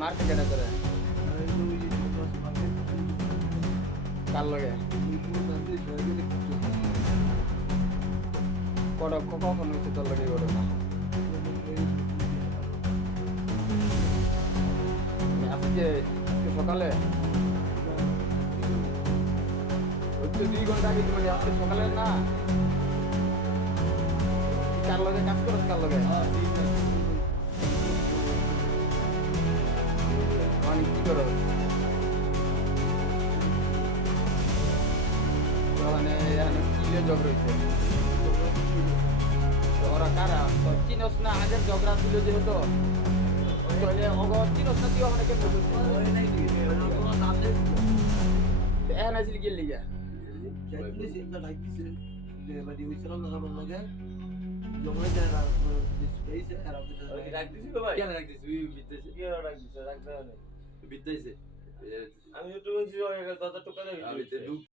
মারতে কেটে তোরে কার লগে কখন হয়েছে তোর লগে ঘটনা আজকে সকালে ওই তো 2 ঘন্টা আগে মানে আজকে সকালে না কার লগে কাজ করছ কার লগে মানে কি করো মানে কিলে জগ রয়েছে ওরা কারা চিনস না আগের ঝগড়া ছিল যেহেতু চিনস না তুই অনেকে এখন আসলি গেল লিগা আমি তো